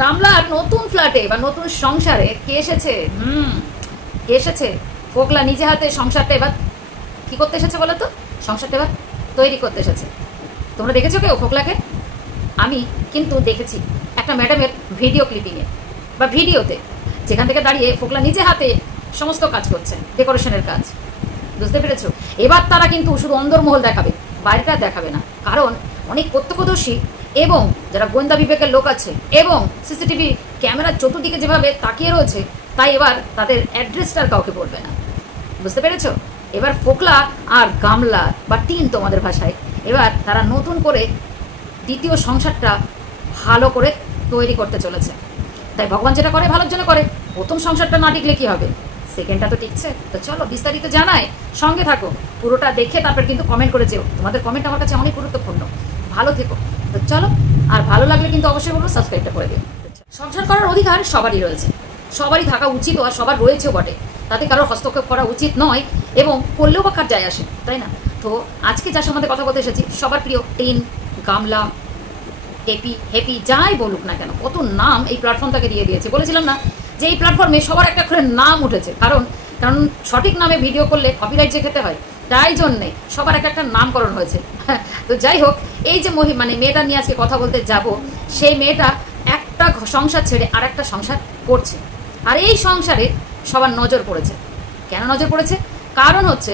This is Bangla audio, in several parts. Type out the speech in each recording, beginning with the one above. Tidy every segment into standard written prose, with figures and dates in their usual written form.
গামলার নতুন ফ্ল্যাটে বা নতুন সংসারে কে এসেছে? কে এসেছে? ফোকলা নিজে হাতে সংসারটা এবার কি করতে এসেছে বলো তো? সংসারটা এবার তৈরি করতে এসেছে। তোমরা দেখেছো কেউ ফোকলাকে? আমি কিন্তু দেখেছি একটা ম্যাডামের ভিডিও ক্লিপিংয়ে বা ভিডিওতে, যেখান থেকে দাঁড়িয়ে ফোকলা নিজে হাতে সমস্ত কাজ করছে, ডেকোরেশনের কাজ। বুঝতে পেরেছো? এবার তারা কিন্তু শুধু অন্দরমহল দেখাবে, বাইরেটা দেখাবে না। কারণ অনেক প্রত্যক্ষদর্শী এবং যারা গোয়েন্দা বিবেকের লোক আছে এবং সিসিটিভি ক্যামেরার চতুর্দিকে যেভাবে তাকিয়ে রয়েছে, তাই এবার তাদের অ্যাড্রেসটা আর কাউকে বলবে না। বুঝতে পেরেছো? এবার ফোকলা আর গামলা বা টিন তোমাদের ভাষায়, এবার তারা নতুন করে দ্বিতীয় সংসারটা ভালো করে তৈরি করতে চলেছে। তাই ভগবান যেটা করে ভালোর জন্য করে। প্রথম সংসারটা না টিকলে কী হবে? সেকেন্ডটা তো টিকছে। তো চলো বিস্তারিত জানায়, সঙ্গে থাকো, পুরোটা দেখে তারপর কিন্তু কমেন্ট করে যেও। তোমাদের কমেন্ট আমার কাছে অনেক গুরুত্বপূর্ণ। ভালো থেকো। তো চলো, আর ভালো লাগলে কিন্তু অবশ্যই বলবো সাবস্ক্রাইবটা করে দিও। সংসার করার অধিকার সবারই রয়েছে, সবারই থাকা উচিত, আর সবার রয়েছেও বটে। তাতে কারোর হস্তক্ষেপ করা উচিত নয়, এবং করলেও বা কার যায় আসে, তাই না? তো আজকে যার সম্বন্ধে কথা বলতে এসেছি, সবার প্রিয় টিন, গামলা, হেপি যাই বলুক না কেন, কত নাম এই প্ল্যাটফর্মটাকে দিয়ে দিয়েছে। বলেছিলাম না যে এই প্ল্যাটফর্মে সবার একটা করে নাম উঠেছে, কারণ সঠিক নামে ভিডিও করলে কপিরাইট যে খেতে হয়, তাই জন্যে সবার একটা নামকরণ হয়েছে। তো যাই হোক, এই যে মেয়েটা নিয়ে আজকে কথা বলতে যাব, সেই মেয়েটা একটা সংসার ছেড়ে আর একটা সংসার করছে, আর এই সংসারে সবার নজর পড়েছে। কেন নজর পড়েছে? কারণ হচ্ছে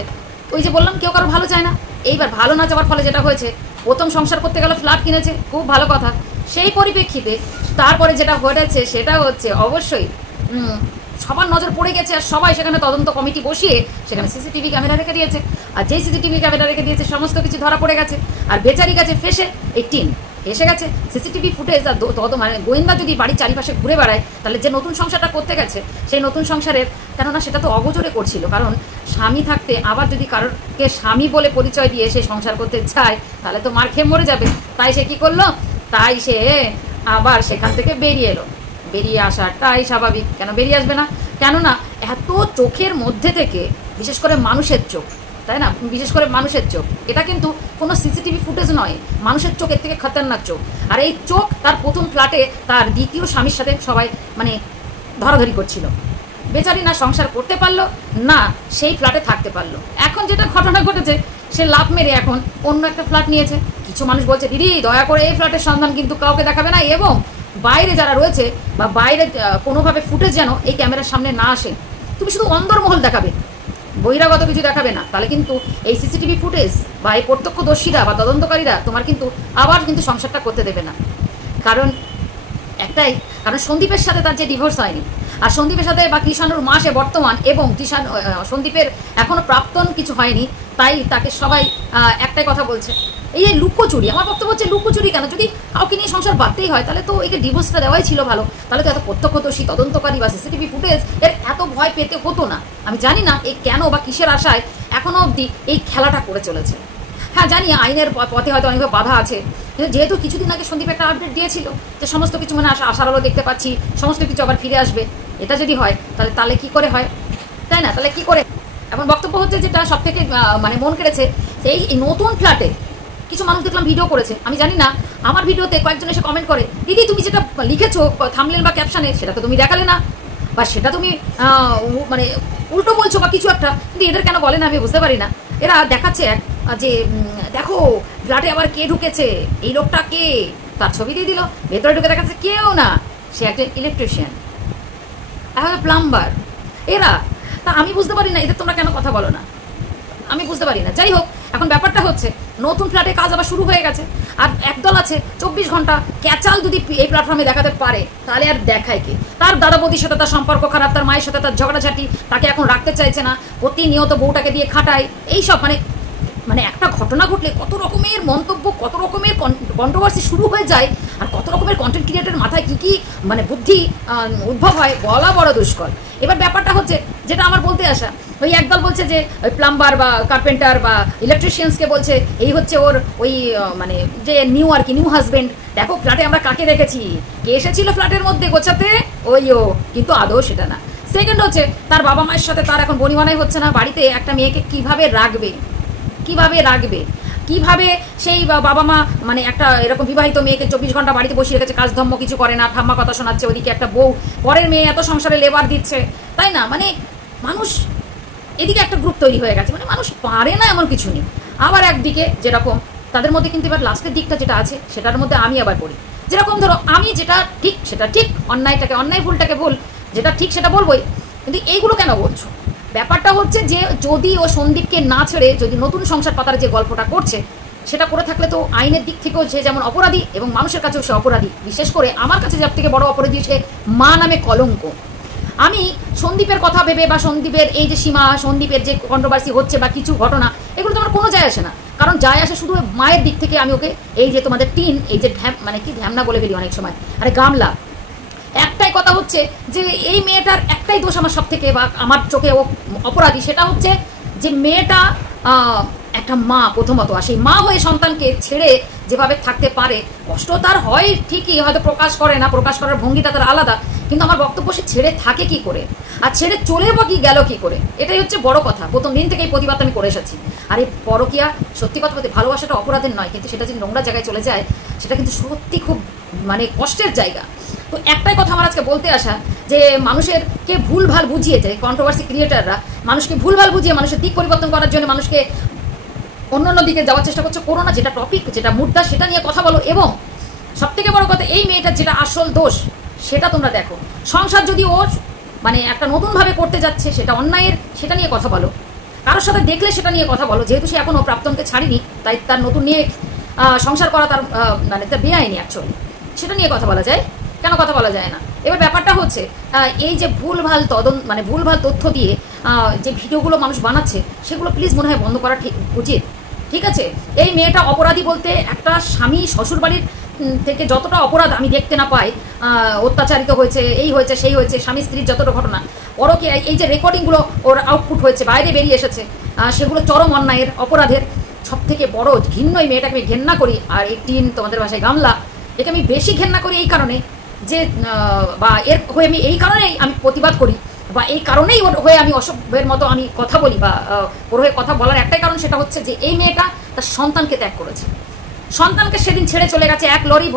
ওই যে বললাম, কেউ কারো ভালো চায় না। এইবার ভালো না যাওয়ার ফলে যেটা হয়েছে, প্রথম সংসার করতে গেল ফ্ল্যাট কিনেছে, খুব ভালো কথা। সেই পরিপ্রেক্ষিতে তারপরে যেটা ঘটেছে সেটা হচ্ছে অবশ্যই সবার নজর পড়ে গেছে, আর সবাই সেখানে তদন্ত কমিটি বসিয়ে সেখানে সিসিটিভি ক্যামেরা রেখে দিয়েছে। আর যেই সিসিটিভি ক্যামেরা রেখে দিয়েছে সমস্ত কিছু ধরা পড়ে গেছে, আর বেচারি গেছে ফেসে এই টিন এসে গেছে। সিসিটিভি ফুটেজ আর গোয়েন্দা যদি বাড়ির চারিপাশে ঘুরে বেড়ায়, তাহলে যে নতুন সংসারটা করতে গেছে সেই নতুন সংসারের, কেননা সেটা তো অগোচরে করছিল, কারণ স্বামী থাকতে আবার যদি কারোরকে স্বামী বলে পরিচয় দিয়ে সে সংসার করতে চায়, তাহলে তো মার খেয়ে মরে যাবে। তাই সে কি করলো? তাই সে আবার সেখান থেকে বেরিয়ে এলো। বেরিয়ে আসাটাই স্বাভাবিক। কেন বেরিয়ে আসবে না? কেননা এত চোখের মধ্যে থেকে, বিশেষ করে মানুষের চোখ, তাই না? বিশেষ করে মানুষের চোখ, এটা কিন্তু কোনো সিসিটিভি ফুটেজ নয়, মানুষের চোখ এর থেকে খতরনাক চোখ। আর এই চোখ তার প্রথম ফ্ল্যাটে তার দ্বিতীয় স্বামীর সাথে সবাই ধরাধরি করছিল। বেচারি না সংসার করতে পারলো, না সেই ফ্ল্যাটে থাকতে পারলো। এখন যেটা ঘটনা ঘটেছে, সে লাভ মেরে এখন অন্য একটা ফ্ল্যাট নিয়েছে। কিছু মানুষ বলছে, দিদি দয়া করে এই ফ্ল্যাটের সন্ধান কিন্তু কাউকে দেখাবে না, এবং বাইরে যারা রয়েছে বা বাইরে কোনোভাবে ফুটেজ যেন এই ক্যামেরার সামনে না আসে। তুমি শুধু অন্দরমহল দেখাবে, বহিরাগত কিছু দেখাবে না, তাহলে কিন্তু এই সিসিটিভি ফুটেজ বা এই প্রত্যক্ষদর্শীরা বা তদন্তকারীরা তোমার কিন্তু আবার কিন্তু সংসারটা করতে দেবে না। কারণ একটাই, কারণ সন্দীপের সাথে তার যে ডিভোর্স হয়নি, আর সন্দীপের সাথে বা কৃষাণুর মাসে বর্তমান, এবং সন্দীপের এখনও প্রাক্তন কিছু হয়নি, তাই তাকে সবাই একটাই কথা বলছে, এই লুকোচুরি। আমার বক্তব্য হচ্ছে লুকোচুরি কেন? যদি কাউকে নিয়ে সংসার বাঁধতেই হয়, তাহলে তো একে ডিভোর্সটা দেওয়াই ছিল ভালো। তাহলে তো এত প্রত্যক্ষদর্শী, তদন্তকারী বা সিসিটিভি ফুটেজ এর এত ভয় পেতে হতো না। আমি জানি না এই কেন বা কিসের আশায় এখনও অবধি এই খেলাটা করে চলেছে। হ্যাঁ জানি আইনের পথে হয়তো অনেকভাবে বাধা আছে, কিন্তু যেহেতু কিছুদিন আগে সন্দীপ একটা আপডেট দিয়েছিল যে সমস্ত কিছু আশার আলো দেখতে পাচ্ছি, সমস্ত কিছু আবার ফিরে আসবে, এটা যদি হয় তাহলে কি করে হয়, তাই না? তাহলে কি করে? এখন বক্তব্য হচ্ছে যেটা সব থেকে মন কেড়েছে, এই নতুন ফ্ল্যাটে কিছু মানুষ দেখলাম ভিডিও করেছে। আমি জানি না, আমার ভিডিওতে কয়েকজন এসে কমেন্ট করে, দিদি তুমি যেটা লিখেছো থাম্বনেল বা ক্যাপশনে, সেটা তো তুমি দেখালে না, বা সেটা তুমি উল্টো বলছো বা কিছু একটা, কিন্তু এদের কেন বলে না আমি বুঝতে পারি না। এরা দেখাচ্ছে যে দেখো ফ্ল্যাটে আবার কে ঢুকেছে, এই লোকটা কে, তার ছবি দিয়ে দিল, ভেতরে ঢুকে দেখাচ্ছে কেউ না, সে একজন ইলেকট্রিশিয়ান, এখন প্লাম্বার। এরা তা আমি বুঝতে পারি না, এদের তোমরা কেন কথা বলো না, আমি বুঝতে পারি না। যাই হোক, এখন ব্যাপারটা হচ্ছে নতুন ফ্ল্যাটে কাজ আবার শুরু হয়ে গেছে, আর একদল আছে 24 ঘন্টা ক্যাচাল যদি এই প্ল্যাটফর্মে দেখাতে পারে, তাহলে আর দেখায় কি? তার দাদা বৌদির সাথে তার সম্পর্ক খারাপ, তার মায়ের সাথে তার ঝগড়াঝাটি, তাকে এখন রাখতে চাইছে না, প্রতিনিয়ত বউটাকে দিয়ে খাটায়, এইসব একটা ঘটনা ঘটলে কত রকমের মন্তব্য, কত রকমের কন্ট্রোভার্সি শুরু হয়ে যায়, আর কত রকমের কন্টেন্ট ক্রিয়েটারের মাথায় কী বুদ্ধি উদ্ভব হয়, বলা বড় দুষ্কর। এবার ব্যাপারটা হচ্ছে যেটা আমার বলতে আসা, ওই একদল বলছে যে ওই প্লাম্বার বা কার্পেন্টার বা ইলেকট্রিশিয়ানসকে বলছে এই হচ্ছে ওর ওই যে নিউ হাজবেন্ড। দেখো ফ্ল্যাটে আমরা কাকে দেখেছি, কে এসেছিল ফ্ল্যাটের মধ্যে গোছাতে, কিন্তু আদৌ সেটা না। সেকেন্ড হচ্ছে তার বাবা মায়ের সাথে তার এখন বনিবনাই হচ্ছে না, বাড়িতে একটা মেয়েকে কিভাবে রাখবে, কিভাবে সেই বাবা মা মানে একটা এরকম বিবাহিত মেয়েকে 24 ঘন্টা বাড়িতে বসিয়ে রেখেছে, কাজধর্ম কিছু করে না, ঠাম্মা কথা শোনাচ্ছে, ওদিকে একটা বউ পরের মেয়ে এত সংসারে লেবার দিচ্ছে, তাই না? মানে মানুষ এদিকে একটা গ্রুপ তৈরি হয়ে গেছে, মানে মানুষ পারে না এমন কিছু নেই। আবার একদিকে যেরকম তাদের মধ্যে কিন্তু এবার লাস্টের দিকটা যেটা আছে সেটার মধ্যে আমি আবার পড়ি, যেরকম ধরো আমি যেটা ঠিক সেটা ঠিক, অন্যায়টাকে অন্যায়, ভুলটাকে ভুল, যেটা ঠিক সেটা বলবোই, কিন্তু এইগুলো কেন বলছো? ব্যাপারটা হচ্ছে যে যদি ও সন্দীপকে না ছেড়ে যদি নতুন সংসার পাতার যে গল্পটা করছে সেটা করে থাকলে তো আইনের দিক থেকেও সে যেমন অপরাধী এবং মানুষের কাছেও সে অপরাধী। বিশেষ করে আমার কাছে সব থেকে বড় অপরাধী সে মা নামে কলঙ্ক। আমি সন্দীপের কথা ভেবে বা সন্দীপের এই যে সীমা, সন্দীপের যে কন্ট্রোভার্সি হচ্ছে বা কিছু ঘটনা, এগুলো তো আমার কোনো যায় আসে না, কারণ যায় আসে শুধু মায়ের দিক থেকে। আমি ওকে এই যে তোমাদের টিন, এই যে মানে কি ঢ্যামনা বলে ফেলি অনেক সময়, আরে গামলা। একটাই কথা হচ্ছে যে এই মেয়েটার একটাই দোষ আমার সব থেকে, বা আমার চোখে ও অপরাধী, সেটা হচ্ছে যে মেয়েটা একটা মা প্রথমত, আর সেই মা হয়ে সন্তানকে ছেড়ে যেভাবে থাকতে পারে, কষ্ট তার হয় ঠিকই, হয়তো প্রকাশ করে না, প্রকাশ করার ভঙ্গিটা তার আলাদা, কিন্তু আমার বক্তব্য সে ছেড়ে থাকে কি করে, আর ছেড়ে চলে বা কি গেল কি করে, এটাই হচ্ছে বড় কথা। প্রথম দিন থেকে এই প্রতিবাদ আমি করে এসেছি। আর এই পরকীয়া সত্যি কথা বলতে ভালোবাসাটা অপরাধের নয়, কিন্তু সেটা যদি নোংরা জায়গায় চলে যায় সেটা কিন্তু সত্যি খুব মানে কষ্টের জায়গা। তো একটাই কথা আমার আজকে বলতে আসা, যে মানুষের কে ভুলভাল বুঝিয়ে, যে কন্ট্রোভার্সি ক্রিয়েটাররা মানুষকে ভুলভাল বুঝিয়ে মানুষের দিক পরিবর্তন করার জন্য মানুষকে অন্য অন্য দিকে যাওয়ার চেষ্টা করছে, করো না। যেটা টপিক, যেটা মুদ্রা, সেটা নিয়ে কথা বলো। এবং সবথেকে বড় কথা, এই মেয়েটার যেটা আসল দোষ সেটা তোমরা দেখো। সংসার যদি ওর মানে একটা নতুনভাবে করতে যাচ্ছে, সেটা অন্যায়ের, সেটা নিয়ে কথা বলো। কারোর সাথে দেখলে সেটা নিয়ে কথা বলো। যেহেতু সে এখনও প্রাক্তনকে ছাড়িনি, তাই তার নতুন নিয়ে সংসার করা তার মানে তার বেআইনি অ্যাকচুয়ালি, সেটা নিয়ে কথা বলা যায়। কেন কথা বলা যায় না? এবার ব্যাপারটা হচ্ছে এই যে ভুলভাল মানে ভুলভাল তথ্য দিয়ে যে ভিডিওগুলো মানুষ বানাচ্ছে, সেগুলো প্লিজ মনে হয় বন্ধ করা ঠিক উচিত। ঠিক আছে, এই মেয়েটা অপরাধী বলতে একটা স্বামী শ্বশুরবাড়ির থেকে যতটা অপরাধ আমি দেখতে না পাই, অত্যাচারিত হয়েছে, এই হয়েছে সেই হয়েছে, স্বামী স্ত্রীর যতটা ঘটনা, ওরকে এই যে রেকর্ডিংগুলো ওর আউটপুট হয়েছে, বাইরে বেরিয়ে এসেছে, সেগুলো চরম অন্যায়ের, অপরাধের। সব থেকে বড় ঘৃণ্য এই মেয়েটাকে আমি ঘেন্না করি। আর এই টিন, তোমাদের ভাষায় গামলা, একে আমি বেশি ঘেন্না করি এই কারণে যে বা এর হয়ে আমি এই কারণেই আমি প্রতিবাদ করি, বা এই কারণেই ওর হয়ে আমি অসভ্যের মতো আমি কথা বলি, বা ওর হয়ে কথা বলার একটাই কারণ, সেটা হচ্ছে যে এই মেয়েটা তার সন্তানকে ত্যাগ করেছে। সন্তানকে সেদিন ছেড়ে চলে গেছে, এক লরি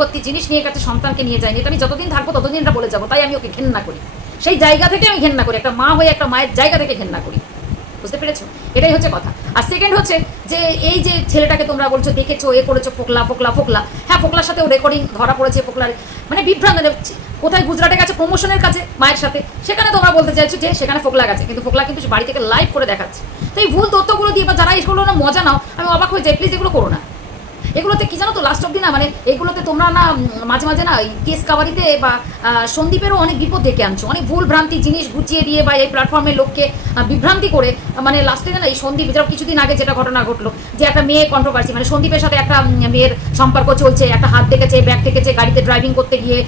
ভর্তি জিনিস নিয়ে গেছে, সন্তানকে নিয়ে যায়নি। এটা আমি যতদিন থাকবো ততদিন এটা বলে যাবো। তাই আমি ওকে ঘেন্না করি, সেই জায়গা থেকে আমি ঘেন্না করি, একটা মা হয়ে একটা মায়ের জায়গা থেকে ঘেন্না করি। বুঝতে পেরেছো? এটাই হচ্ছে কথা। আর সেকেন্ড হচ্ছে যে এই যে ছেলেটাকে তোমরা বলছো দেখেছো, এ করেছো, ফোকলা ফোকলা ফোকলা, হ্যাঁ ফোকলার সাথেও রেকর্ডিং ধরা পড়েছে। ফোকলার মানে বিভ্রান্ত, কোথায় গুজরাটে গেছে প্রমোশনের কাছে মায়ের সাথে, সেখানে তোমরা বলতে চাইছো যে সেখানে ফোকলা গেছে, কিন্তু ফোকলা কিন্তু বাড়ি থেকে লাইভ করে দেখাচ্ছে। তো এই ভুল তথ্যগুলো দিয়ে বা যারা এইগুলো না মজা নাও, আমি অবাক হয়ে যাই। প্লিজ এগুলো করো না। এগুলোতে কি জানো তো, লাস্ট অব্দি না, মানে এগুলোতে তোমরা না মাঝে মাঝে না কেস কাবারিতে বা সন্দীপেরও অনেক বিপদ ডেকে আনছো, অনেক ভুল ভ্রান্তি জিনিস গুছিয়ে দিয়ে, বা এই প্ল্যাটফর্মের লোককে বিভ্রান্তি করে, মানে লাস্টে না এই সন্দীপ, যেটা কিছুদিন আগে যেটা ঘটনা ঘটলো, যে একটা মেয়ে কন্ট্রোভার্সি, মানে সন্দীপের সাথে একটা মেয়ের সম্পর্ক চলছে, একটা হাত দেখেছে, ব্যাগ দেখেছে, গাড়িতে ড্রাইভিং করতে গিয়ে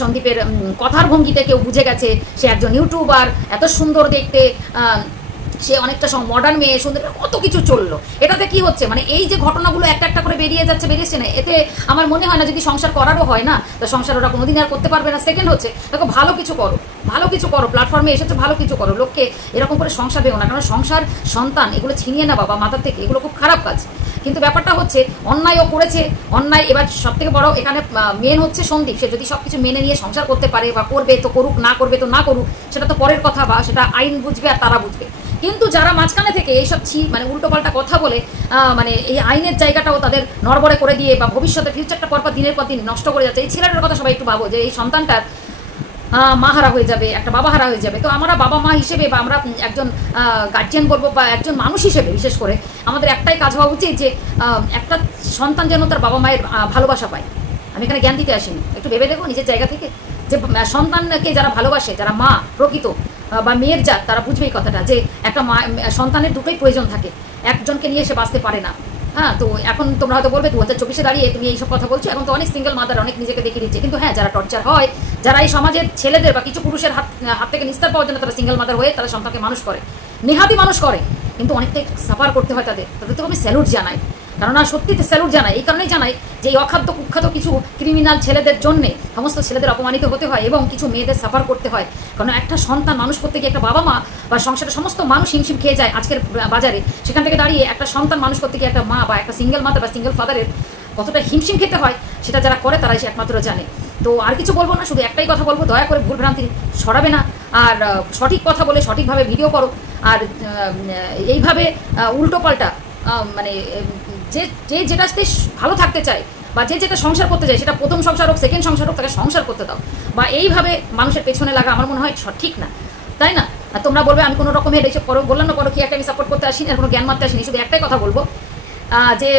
সন্দীপের কথার ভঙ্গিতে কেউ বুঝে গেছে সে একজন ইউটিউবার, এত সুন্দর দেখতে, সে অনেকটা মডার্ন মেয়ে, সুন্দর, কত কিছু চললো। এটাতে কি হচ্ছে, মানে এই যে ঘটনাগুলো একটা একটা করে বেরিয়েছে না, এতে আমার মনে হয় না যদি সংসার করারও হয় না, তো সংসার ওরা কোনোদিন আর করতে পারবে না। সেকেন্ড হচ্ছে দেখো, ভালো কিছু করো, প্ল্যাটফর্মে এসেছো, ভালো কিছু করো, লোককে এরকম করে সংসার দেও না, কারণ সংসার, সন্তান, এগুলো ছিনিয়ে না বাবা মাথার থেকে, এগুলো খুব খারাপ কাজ। কিন্তু ব্যাপারটা হচ্ছে অন্যায়ও করেছে, অন্যায়। এবার সব থেকে বড় এখানে মেন হচ্ছে সন্দীপ। সে যদি সব কিছু মেনে নিয়ে সংসার করতে পারে বা করবে তো করুক, না করবে তো না করুক, সেটা তো পরের কথা, বা সেটা আইন বুঝবে আর তারা বুঝবে। কিন্তু যারা মাঝখানে থেকে এইসব মানে উল্টোপাল্টা কথা বলে মানে এই আইনের জায়গাটাও তাদের নড়বড়ে করে দিয়ে, বা ভবিষ্যতে ফিউচারটা পরপর দিনের পর দিন নষ্ট করে যাচ্ছে। এই ছেলেটার কথা সবাই একটু ভাবো, যে এই সন্তানটার মা হারা হয়ে যাবে, একটা বাবা হারা হয়ে যাবে। তো আমরা বাবা মা হিসেবে, বা আমরা একজন গার্জিয়ান বলবো, বা একজন মানুষ হিসেবে বিশেষ করে আমাদের একটাই কাজ হওয়া উচিত, যে একটা সন্তান যেন তার বাবা মায়ের ভালোবাসা পায়। আমি এখানে জ্ঞান দিতে আসিনি, একটু ভেবে দেখো নিজের জায়গা থেকে, যে সন্তানকে যারা ভালোবাসে, যারা মা প্রকৃত বা মেয়ের জাত, তারা বুঝবে এই কথাটা, যে একটা মা সন্তানের দুটোই প্রয়োজন থাকে, একজনকে নিয়ে সে বাঁচতে পারে না। হ্যাঁ, তো এখন তোমরা হয়তো বলবে 2024-এ দাঁড়িয়ে তুমি এইসব কথা বলছো, এখন তো অনেক সিঙ্গেল মাদার অনেক নিজেকে দেখিয়ে দিচ্ছে। কিন্তু হ্যাঁ, যারা টর্চার হয়, যারা এই সমাজের ছেলেদের বা কিছু পুরুষের হাত থেকে নিস্তার পাওয়ার জন্য তারা সিঙ্গেল মাদার হয়ে তারা সন্তানকে মানুষ করে, নেহাতি মানুষ করে, কিন্তু অনেকটাই সাফার করতে হয় তাদের তো আমি স্যালুট জানাই। কেননা সত্যিতে স্যালুট জানাই, এই কারণেই জানাই যে এই অখাদ্য কুখ্যাত কিছু ক্রিমিনাল ছেলেদের জন্যে সমস্ত ছেলেদের অপমানিত হতে হয় এবং কিছু মেয়েদের সাফার করতে হয়। কারণ একটা সন্তান মানুষ করতে গিয়ে একটা বাবা মা বা সংসারের সমস্ত মানুষ হিমশিম খেয়ে যায় আজকের বাজারে। সেখান থেকে দাঁড়িয়ে একটা সন্তান মানুষ করতে গিয়ে একটা মা বা একটা সিঙ্গেল মাতা বা সিঙ্গেল ফাদারের কতটা হিমশিম খেতে হয় সেটা যারা করে তারাই সে একমাত্র জানে। তো আর কিছু বলবো না, শুধু একটাই কথা বলবো, দয়া করে ভুল ভ্রান্তি ছড়াবে না, আর সঠিক কথা বলে সঠিকভাবে ভিডিও করো। আর এইভাবে উল্টো পাল্টা মানে যে যে যেটাতে ভালো থাকতে চায় বা যে যেটা সংসার করতে চায়, সেটা প্রথম সংসার হোক সেকেন্ড সংসার হোক, তাকে সংসার করতে দাও। বা এইভাবে মানুষের পেছনে লাগা আমার মনে হয় ঠিক না, তাই না? আর তোমরা বলবে আমি কোনো রকমের এইসব করো, বললাম না করো কি একটা, আমি সাপোর্ট করতে আসিনি আর কোনো জ্ঞান মারতে আসিনি। শুধু একটাই কথা বলবো যে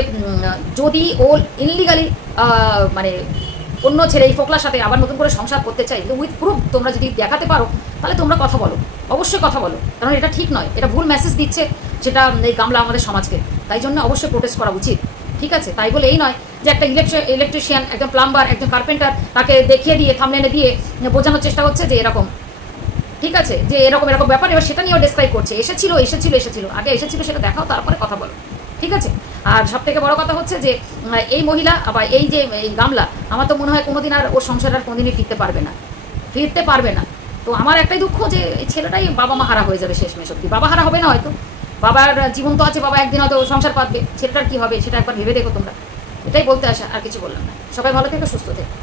যদি ও ইনলিগালি মানে অন্য ছেলে এই ফোকলার সাথে আবার নতুন করে সংসার করতে চাই, উইথ প্রুফ তোমরা যদি দেখাতে পারো তাহলে তোমরা কথা বলো, অবশ্যই কথা বলো। কারণ এটা ঠিক নয়, এটা ভুল মেসেজ দিচ্ছে সেটা এই গামলা আমাদের সমাজকে। তাই জন্য অবশ্যই প্রোটেস্ট করা উচিত, ঠিক আছে? তাই বলে এই নয় যে একটা ইলেকট্রিশিয়ান, একজন প্লাম্বার, একজন কার্পেন্টার, তাকে দেখিয়ে দিয়ে থামলেনে দিয়ে বোঝানোর চেষ্টা হচ্ছে যে এরকম, ঠিক আছে, যে এরকম এরকম ব্যাপার। এবার সেটা নিয়েও ডেসক্রাইব করছে, এসেছিল আগে এসেছিল, সেটা দেখাও, তারপরে কথা বলো, ঠিক আছে? আর সব থেকে বড় কথা হচ্ছে যে এই মহিলা আবার এই যে এই গামলা, আমার তো মনে হয় কোনোদিন আর ওর সংসার আর কোনোদিনই ফিরতে পারবে না। তো আমার একটাই দুঃখ যে এই ছেলেটাই বাবা মা হারা হয়ে যাবে শেষমেশ অব্দি। বাবা হারা হবে না হয়তো, বাবার জীবন তো আছে, বাবা একদিন হয়তো সংসার পাবে, ছেলেটার কি হবে সেটা একবার ভেবে দেখো তোমরা। এটাই বলতে আসা, আর কিছু বললাম না। সবাই ভালো থেকো, সুস্থ থেকো।